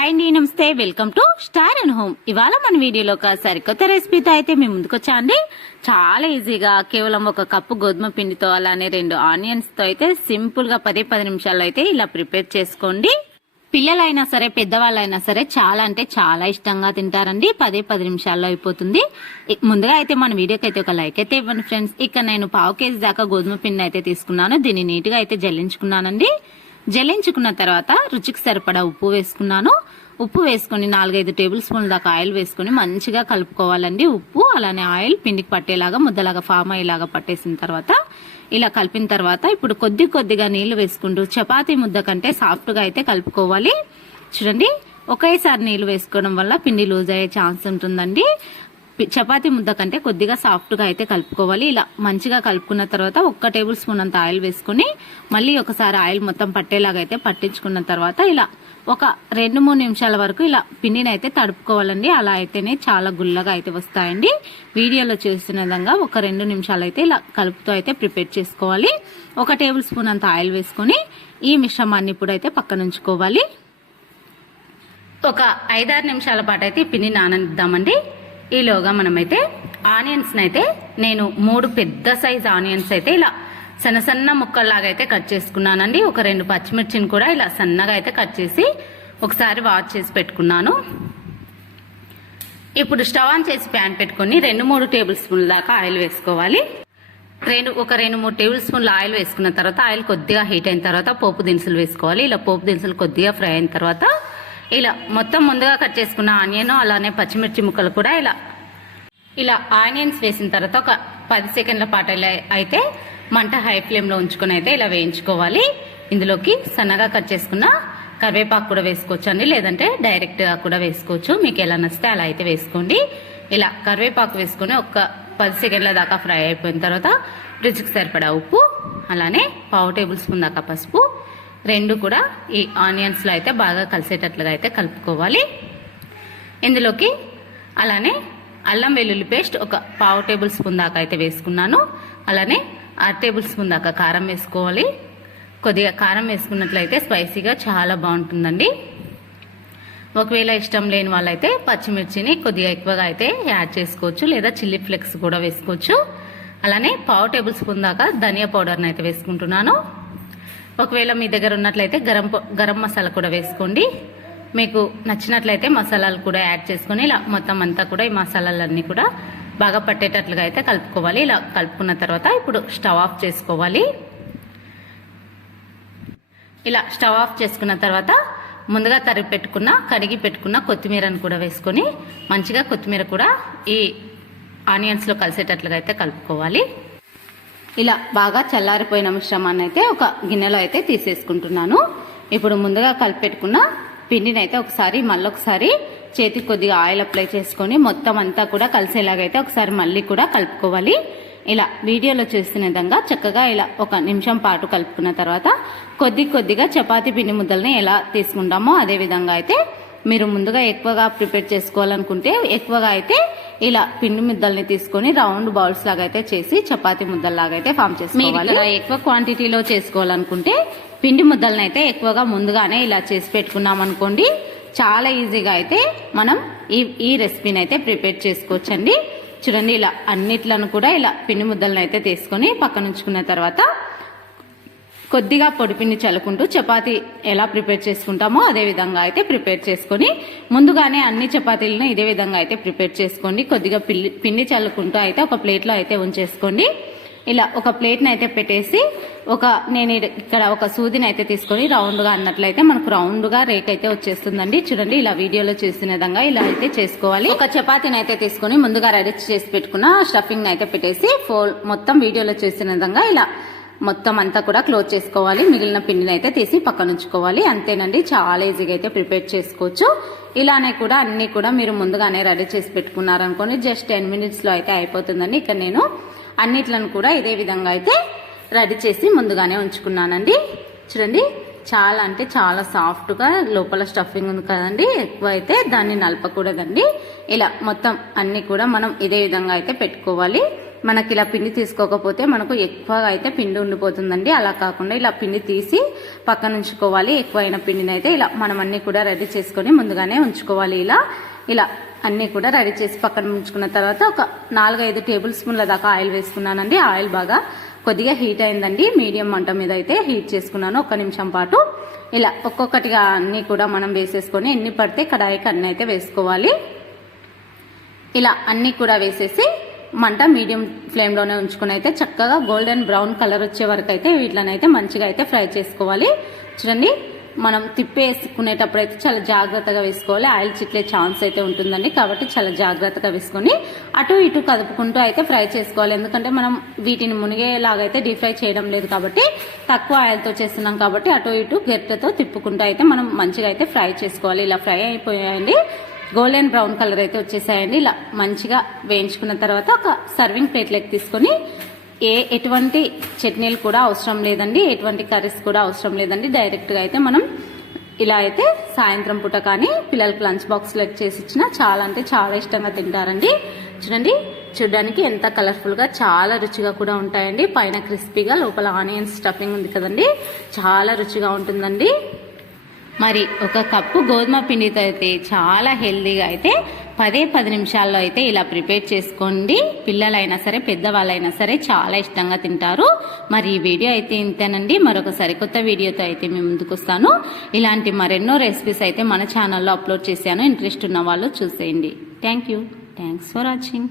Hi అండి నమస్తే. Welcome to star and home ఇవాళ మన వీడియోలో ఒక సరికొత్త రెసిపీతో అయితే మేము ముందుకు అండి? చాలా ఈజీగా కేవలం ఒక కప్పు గోధుమ పిండితో అలానే రెండు ఆనియన్స్తో అయితే సింపుల్గా పదే పది నిమిషాల్లో అయితే ఇలా ప్రిపేర్ చేసుకోండి. పిల్లలైనా సరే పెద్దవాళ్ళైనా సరే చాలా అంటే చాలా ఇష్టంగా తింటారండి. పదే పది నిమిషాల్లో అయిపోతుంది. ముందుగా అయితే మన వీడియోకి అయితే ఒక లైక్ అయితే ఇవ్వండి ఫ్రెండ్స్ ఇక్కడ నేను పావు కేజీ దాకా గోధుమ పిండి అయితే తీసుకున్నాను. దీన్ని నీట్గా అయితే జల్లించుకున్నానండి. జల్లించుకున్న తర్వాత రుచికి సరిపడా ఉప్పు వేసుకున్నాను. ఉప్పు వేసుకొని నాలుగైదు టేబుల్ స్పూన్ల దాకా ఆయిల్ వేసుకొని మంచిగా కలుపుకోవాలండి ఉప్పు అలానే ఆయిల్ పిండికి పట్టేలాగా ముద్దలాగా ఫామ్ అయ్యేలాగా పట్టేసిన తర్వాత ఇలా కలిపిన తర్వాత ఇప్పుడు కొద్ది కొద్దిగా నీళ్ళు వేసుకుంటూ చపాతీ ముద్ద కంటే సాఫ్ట్గా అయితే కలుపుకోవాలి. చూడండి ఒకేసారి నీళ్ళు వేసుకోవడం వల్ల పిండి లూజ్ అయ్యే ఛాన్స్ ఉంటుందండి. చపాతీ ముద్ద కంటే కొద్దిగా సాఫ్ట్గా అయితే కలుపుకోవాలి. ఇలా మంచిగా కలుపుకున్న తర్వాత ఒక్క టేబుల్ స్పూన్ అంత ఆయిల్ వేసుకుని మళ్ళీ ఒకసారి ఆయిల్ మొత్తం పట్టేలాగా అయితే పట్టించుకున్న తర్వాత ఇలా ఒక రెండు మూడు నిమిషాల వరకు ఇలా పిండిని అయితే తడుపుకోవాలండి. అలా అయితేనే చాలా గుల్లగా అయితే వస్తాయండి. వీడియోలో చేస్తున్న విధంగా ఒక రెండు నిమిషాలు అయితే ఇలా కలుపుతూ అయితే ప్రిపేర్ చేసుకోవాలి. ఒక టేబుల్ స్పూన్ అంత ఆయిల్ వేసుకొని ఈ మిశ్రమాన్ని ఇప్పుడు అయితే పక్కన ఉంచుకోవాలి ఒక ఐదారు నిమిషాల పాటు అయితే ఈ పిండి నాననిద్దామండి. ఈలోగా మనమైతే ఆనియన్స్ని అయితే నేను మూడు పెద్ద సైజ్ ఆనియన్స్ అయితే ఇలా సన్న సన్న ముక్కల్లాగా అయితే కట్ చేసుకున్నానండి. ఒక రెండు పచ్చిమిర్చిని కూడా ఇలా సన్నగా అయితే కట్ చేసి ఒకసారి వాష్ చేసి పెట్టుకున్నాను. ఇప్పుడు స్టవ్ ఆన్ చేసి ప్యాన్ పెట్టుకొని రెండు మూడు టేబుల్ స్పూన్ల దాకా ఆయిల్ వేసుకోవాలి. రెండు ఒక రెండు మూడు టేబుల్ స్పూన్ల ఆయిల్ వేసుకున్న తర్వాత ఆయిల్ కొద్దిగా హీట్ అయిన తర్వాత పోపు దినుసులు వేసుకోవాలి. ఇలా పోపు దినుసులు కొద్దిగా ఫ్రై అయిన తర్వాత ఇలా మొత్తం ముందుగా కట్ చేసుకున్న ఆనియన్ అలానే పచ్చిమిర్చి ముక్కలు కూడా ఇలా ఇలా ఆనియన్స్ వేసిన తర్వాత ఒక పది సెకండ్ల పాటు అయితే మంట హై ఫ్లేమ్లో ఉంచుకొని అయితే ఇలా వేయించుకోవాలి. ఇందులోకి సన్నగా కట్ చేసుకున్న కరివేపాకు కూడా వేసుకోవచ్చు అండి లేదంటే డైరెక్ట్గా కూడా వేసుకోవచ్చు. మీకు ఎలా నచ్చితే అలా అయితే వేసుకోండి. ఇలా కరివేపాకు వేసుకొని ఒక పది సెకండ్ల దాకా ఫ్రై అయిపోయిన తర్వాత రుచికి సరిపడా ఉప్పు అలానే పావు టేబుల్ స్పూన్ దాకా పసుపు రెండు కూడా ఈ ఆనియన్స్లో అయితే బాగా కలిసేటట్లుగా అయితే కలుపుకోవాలి. ఇందులోకి అలానే అల్లం వెల్లుల్లి పేస్ట్ ఒక పావు టేబుల్ స్పూన్ దాకా అయితే వేసుకున్నాను. అలానే అర టేబుల్ స్పూన్ దాకా కారం వేసుకోవాలి. కొద్దిగా కారం వేసుకున్నట్లయితే స్పైసీగా చాలా బాగుంటుందండి. ఒకవేళ ఇష్టం లేని వాళ్ళైతే పచ్చిమిర్చిని కొద్దిగా ఎక్కువగా అయితే యాడ్ చేసుకోవచ్చు లేదా చిల్లీ ఫ్లెక్స్ కూడా వేసుకోవచ్చు. అలానే పావు టేబుల్ స్పూన్ దాకా ధనియా పౌడర్ని అయితే వేసుకుంటున్నాను. ఒకవేళ మీ దగ్గర ఉన్నట్లయితే గరం గరం మసాలా కూడా వేసుకోండి. మీకు నచ్చినట్లయితే మసాలాలు కూడా యాడ్ చేసుకొని ఇలా మొత్తం అంతా కూడా ఈ మసాలాలన్నీ కూడా బాగా పట్టేటట్లుగా అయితే కలుపుకోవాలి. ఇలా కలుపుకున్న తర్వాత ఇప్పుడు స్టవ్ ఆఫ్ చేసుకోవాలి. ఇలా స్టవ్ ఆఫ్ చేసుకున్న తర్వాత ముందుగా తరిగి పెట్టుకున్న కడిగి పెట్టుకున్న కొత్తిమీరను కూడా వేసుకొని మంచిగా కొత్తిమీర కూడా ఈ ఆనియన్స్లో కలిసేటట్లుగా అయితే కలుపుకోవాలి. ఇలా బాగా చల్లారిపోయిన మిశ్రమాన్ని అయితే ఒక గిన్నెలో అయితే తీసేసుకుంటున్నాను. ఇప్పుడు ముందుగా కలిపెట్టుకున్న పిండిని అయితే ఒకసారి మళ్ళొకసారి చేతికి కొద్దిగా ఆయిల్ అప్లై చేసుకొని మొత్తం అంతా కూడా కలిసేలాగైతే ఒకసారి మళ్ళీ కూడా కలుపుకోవాలి. ఇలా వీడియోలో చూస్తున్న విధంగా చక్కగా ఇలా ఒక నిమిషం పాటు కలుపుకున్న తర్వాత కొద్ది కొద్దిగా చపాతీ పిండి ముద్దల్ని ఎలా తీసుకుంటామో అదే విధంగా అయితే మీరు ముందుగా ఎక్కువగా ప్రిపేర్ చేసుకోవాలనుకుంటే ఎక్కువగా అయితే ఇలా పిండి ముద్దల్ని తీసుకొని రౌండ్ బౌల్స్ లాగా అయితే చేసి చపాతీ ముద్దల్లాగా అయితే ఫామ్ చేసుకోవాలి. ఎక్కువ క్వాంటిటీలో చేసుకోవాలనుకుంటే పిండి ముద్దల్ని అయితే ఎక్కువగా ముందుగానే ఇలా చేసి పెట్టుకున్నాం అనుకోండి చాలా ఈజీగా అయితే మనం ఈ ఈ రెసిపీని అయితే ప్రిపేర్ చేసుకోవచ్చండి. చూడండి ఇలా అన్నిట్లను కూడా ఇలా పిండి ముద్దలను అయితే తీసుకొని పక్కన ఉంచుకున్న తర్వాత కొద్దిగా పొడిపిండి చల్లుకుంటూ చపాతీ ఎలా ప్రిపేర్ చేసుకుంటామో అదే విధంగా అయితే ప్రిపేర్ చేసుకొని ముందుగానే అన్ని చపాతీలను ఇదే విధంగా అయితే ప్రిపేర్ చేసుకోండి. కొద్దిగా పిల్లి పిండి చల్లుకుంటూ అయితే ఒక ప్లేట్లో అయితే ఉంచేసుకోండి. ఇలా ఒక ప్లేట్ని అయితే పెట్టేసి ఒక నేను ఇక్కడ ఒక సూదిని అయితే తీసుకొని రౌండ్గా అన్నట్లయితే మనకు రౌండ్గా రేక్ అయితే వచ్చేస్తుందండి. చూడండి ఇలా వీడియోలో చూసిన విధంగా ఇలా అయితే చేసుకోవాలి. ఒక చపాతీని అయితే తీసుకొని ముందుగా రెడీ చేసి పెట్టుకున్న స్టఫింగ్ అయితే పెట్టేసి ఫోల్ మొత్తం వీడియోలో చూసిన విధంగా ఇలా మొత్తం అంతా కూడా క్లోజ్ చేసుకోవాలి. మిగిలిన పిండిని అయితే తీసి పక్కన ఉంచుకోవాలి అంతేనండి చాలా ఈజీగా అయితే ప్రిపేర్ చేసుకోవచ్చు. ఇలానే కూడా అన్ని కూడా మీరు ముందుగానే రెడీ చేసి పెట్టుకున్నారనుకోండి జస్ట్ టెన్ మినిట్స్లో అయితే అయిపోతుందండి. ఇక్కడ నేను అన్నిట్లను కూడా ఇదే విధంగా అయితే రెడీ చేసి ముందుగానే ఉంచుకున్నానండి. చూడండి చాలా అంటే చాలా సాఫ్ట్గా లోపల స్టఫింగ్ ఉంది కదండి ఎక్కువ అయితే దాన్ని నలపకూడదండి. ఇలా మొత్తం అన్నీ కూడా మనం ఇదే విధంగా అయితే పెట్టుకోవాలి. మనకి ఇలా పిండి తీసుకోకపోతే మనకు ఎక్కువగా అయితే పిండి ఉండిపోతుందండి. అలా కాకుండా ఇలా పిండి తీసి పక్కన ఉంచుకోవాలి. ఎక్కువైన పిండిని అయితే ఇలా మనం అన్ని కూడా రెడీ చేసుకొని ముందుగానే ఉంచుకోవాలి. ఇలా ఇలా అన్నీ కూడా రెడీ చేసి పక్కన ఉంచుకున్న తర్వాత ఒక నాలుగైదు టేబుల్ స్పూన్ల దాకా ఆయిల్ వేసుకున్నానండి. ఆయిల్ బాగా కొద్దిగా హీట్ అయిందండి. మీడియం మంట మీద అయితే హీట్ చేసుకున్నాను. ఒక నిమిషం పాటు. ఇలా ఒక్కొక్కటిగా అన్నీ కూడా మనం వేసేసుకొని ఎన్ని పడితే కడాయికి అన్నీ అయితే వేసుకోవాలి. ఇలా అన్నీ కూడా వేసేసి మంట మీడియం ఫ్లేమ్లోనే ఉంచుకుని అయితే చక్కగా గోల్డెన్ బ్రౌన్ కలర్ వచ్చే వరకు అయితే వీటిలోనైతే మంచిగా అయితే ఫ్రై చేసుకోవాలి. చూడండి మనం తిప్పేసుకునేటప్పుడు అయితే చాలా జాగ్రత్తగా వేసుకోవాలి. ఆయిల్ చిట్లే ఛాన్స్ అయితే ఉంటుందండి. కాబట్టి చాలా జాగ్రత్తగా వేసుకొని అటు ఇటు కదుపుకుంటూ అయితే ఫ్రై చేసుకోవాలి. ఎందుకంటే మనం వీటిని మునిగేలాగా అయితే డీప్ ఫ్రై చేయడం లేదు కాబట్టి తక్కువ ఆయిల్తో చేస్తున్నాం కాబట్టి అటు ఇటు గెట్టతో తిప్పుకుంటూ అయితే మనం మంచిగా అయితే ఫ్రై చేసుకోవాలి. ఇలా ఫ్రై అయిపోయాయండి. గోల్డెన్ బ్రౌన్ కలర్ అయితే వచ్చేసాయండి. ఇలా మంచిగా వేయించుకున్న తర్వాత ఒక సర్వింగ్ ప్లేట్లోకి తీసుకొని ఏ ఎటువంటి చట్నీలు కూడా అవసరం లేదండి. ఎటువంటి కర్రీస్ కూడా అవసరం లేదండి. డైరెక్ట్గా అయితే మనం ఇలా అయితే సాయంత్రం పూట కానీ పిల్లలకి లంచ్ బాక్స్లో చేసి ఇచ్చినా చాలా అంటే చాలా ఇష్టంగా తింటారండి. చూడండి చూడడానికి ఎంత కలర్ఫుల్గా చాలా రుచిగా కూడా ఉంటాయండి. పైన క్రిస్పీగా లోపల ఆనియన్స్ స్టఫింగ్ ఉంది కదండి. చాలా రుచిగా ఉంటుందండి. మరి ఒక కప్పు గోధుమ పిండితో అయితే చాలా హెల్దీగా అయితే పదే పది నిమిషాల్లో అయితే ఇలా ప్రిపేర్ చేసుకోండి. పిల్లలైనా సరే పెద్దవాళ్ళైనా సరే చాలా ఇష్టంగా తింటారు. మరి ఈ వీడియో అయితే ఇంతేనండి. మరొక సరికొత్త వీడియోతో అయితే మేము ముందుకు వస్తాను. ఇలాంటి మరెన్నో రెసిపీస్ అయితే మన ఛానల్లో అప్లోడ్ చేశాను. ఇంట్రెస్ట్ ఉన్న వాళ్ళు చూసేయండి. Thank you. Thanks for watching.